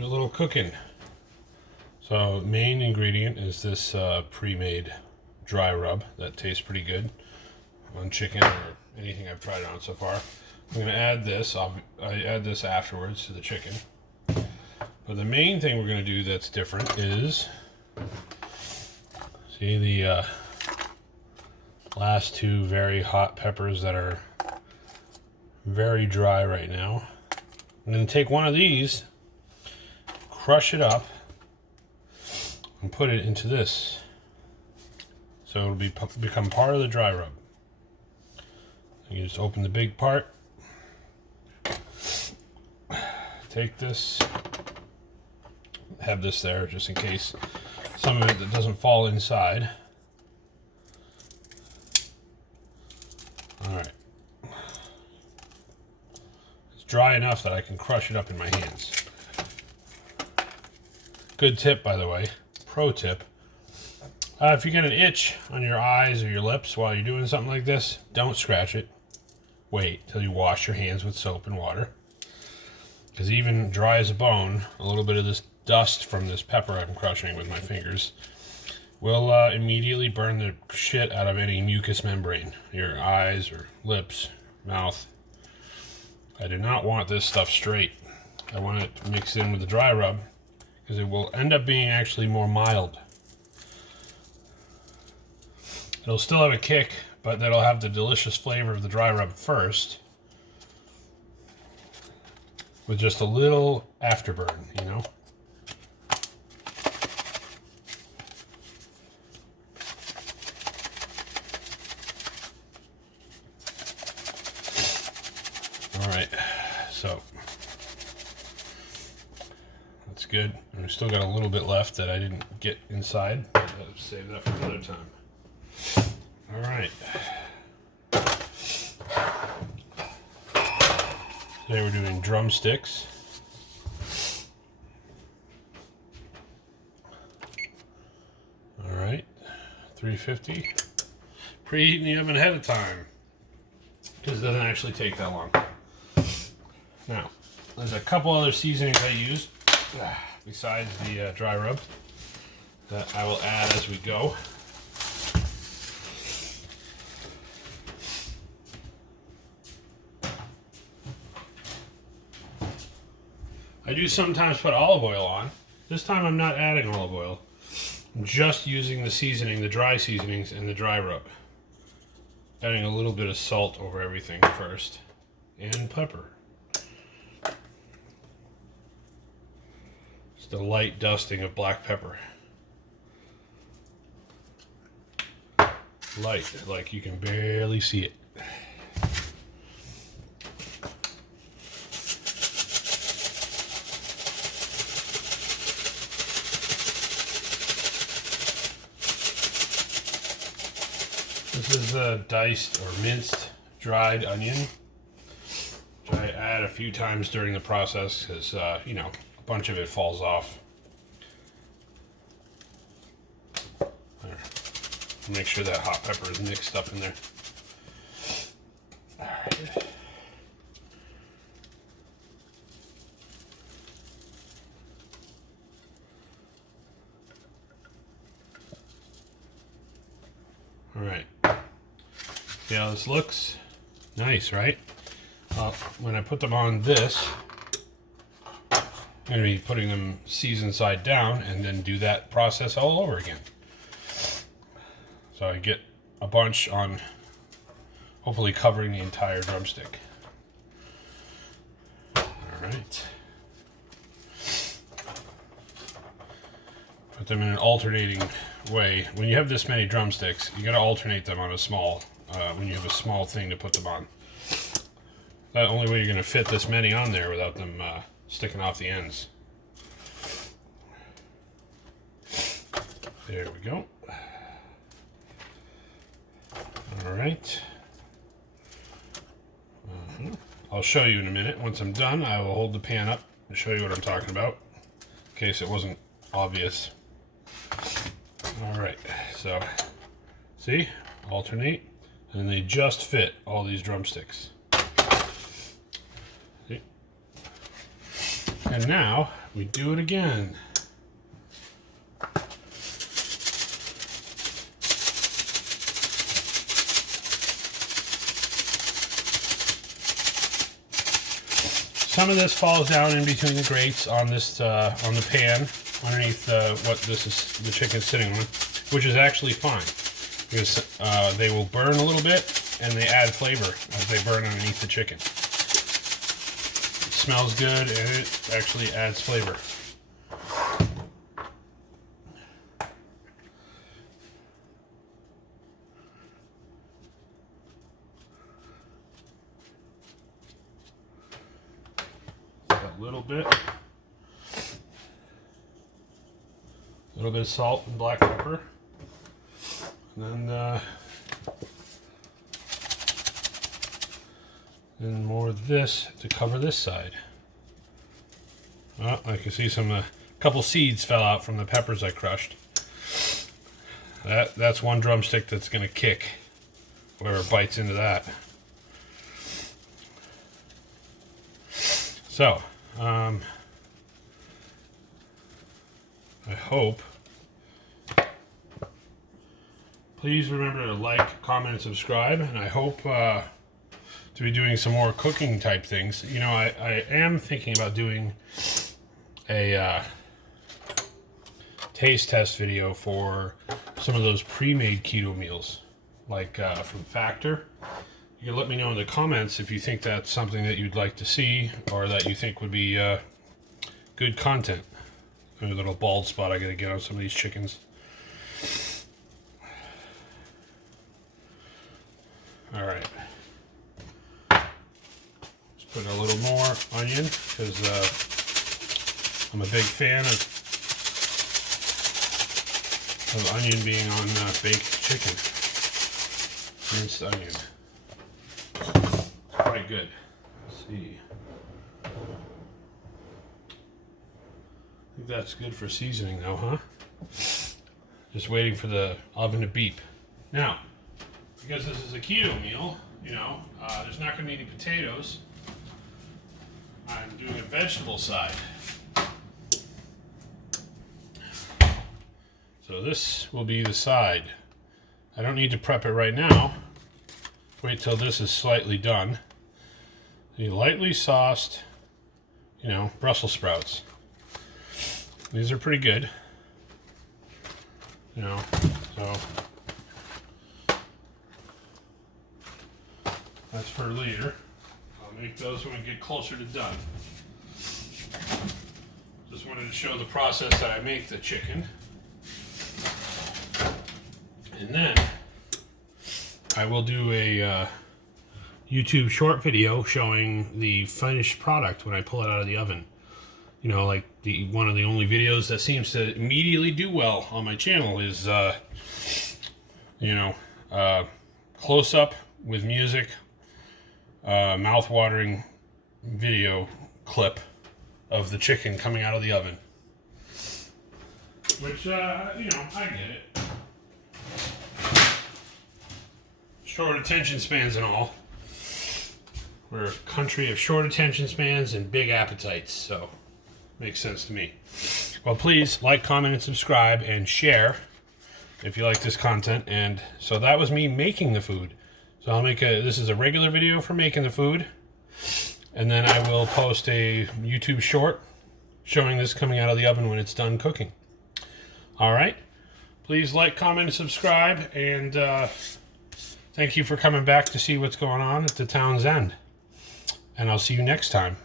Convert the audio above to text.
do a little cooking. So main ingredient is this pre-made dry rub that tastes pretty good on chicken or anything I've tried it on so far. I'm going to add this. I add this afterwards to the chicken. But the main thing we're going to do that's different is, see the last two very hot peppers that are very dry right now. I'm going to take one of these, crush it up, and put it into this. So it'll become part of the dry rub. You just open the big part, take this, have this there just in case some of it that doesn't fall inside. All right. It's dry enough that I can crush it up in my hands. Good tip, by the way, pro tip. If you get an itch on your eyes or your lips while you're doing something like this, don't scratch it. Wait till you wash your hands with soap and water. Because even dry as a bone, a little bit of this dust from this pepper I'm crushing with my fingers will immediately burn the shit out of any mucous membrane, your eyes or lips, mouth. I do not want this stuff straight. I want it mixed in with the dry rub because it will end up being actually more mild. It'll still have a kick, but that'll have the delicious flavor of the dry rub first, with just a little afterburn, you know? All right, so that's good. And we still got a little bit left that I didn't get inside. I'll save that for another time. All right. Today we're doing drumsticks. All right, 350. Preheating the oven ahead of time because it doesn't actually take that long. Now, there's a couple other seasonings I use besides the dry rub that I will add as we go. I do sometimes put olive oil on. This time I'm not adding olive oil. I'm just using the seasoning, the dry seasonings, and the dry rub. Adding a little bit of salt over everything first. And pepper. Just a light dusting of black pepper. Light, like you can barely see it. This is a diced or minced dried onion, which I add a few times during the process because, you know, a bunch of it falls off. There. Make sure that hot pepper is mixed up in there. All right. All right. See how this looks? Nice, right? When I put them on this, I'm going to be putting them seasoned side down and then do that process all over again. So I get a bunch on, hopefully covering the entire drumstick. All right. Put them in an alternating way. When you have this many drumsticks, you got to alternate them on a small, when you have a small thing to put them on. The only way you're going to fit this many on there without them sticking off the ends. There we go. All right. I'll show you in a minute. Once I'm done, I will hold the pan up and show you what I'm talking about, in case it wasn't obvious. All right, so see, alternate, and they just fit all these drumsticks. See? And And now we do it again. Some of this falls down in between the grates on this on the pan underneath what this is the chicken's sitting on, which is actually fine because they will burn a little bit and they add flavor as they burn underneath the chicken. It smells good and it actually adds flavor. A little bit of salt and black pepper, and then more of this to cover this side. Well, I can see some couple seeds fell out from the peppers I crushed. That's one drumstick that's going to kick whoever bites into that. So I hope. Please remember to like, comment, and subscribe. And I hope to be doing some more cooking type things. You know, I am thinking about doing a taste test video for some of those pre-made keto meals, like from Factor. You can let me know in the comments if you think that's something that you'd like to see or that you think would be good content. There's a little bald spot I gotta get on some of these chickens. All right. Just put a little more onion because I'm a big fan of onion being on baked chicken. Minced onion. Quite good. Let's see. I think that's good for seasoning though, huh? Just waiting for the oven to beep. Now, because this is a keto meal, you know, there's not going to be any potatoes. I'm doing a vegetable side. So this will be the side. I don't need to prep it right now. Wait till this is slightly done. The lightly sauced, you know, Brussels sprouts. These are pretty good. You know, so that's for later. I'll make those when we get closer to done. Just wanted to show the process that I make the chicken. And then I will do a YouTube short video showing the finished product when I pull it out of the oven. You know, like one of the only videos that seems to immediately do well on my channel is, you know, close up with music, mouth-watering video clip of the chicken coming out of the oven. Which, you know, I get it. Short attention spans and all. We're a country of short attention spans and big appetites, so makes sense to me. Well, please like, comment, and subscribe, and share if you like this content. And so that was me making the food. So I'll make this is a regular video for making the food, and then I will post a YouTube short showing this coming out of the oven when it's done cooking. All right. Please like, comment, and subscribe, and thank you for coming back to see what's going on at the town's end. And I'll see you next time.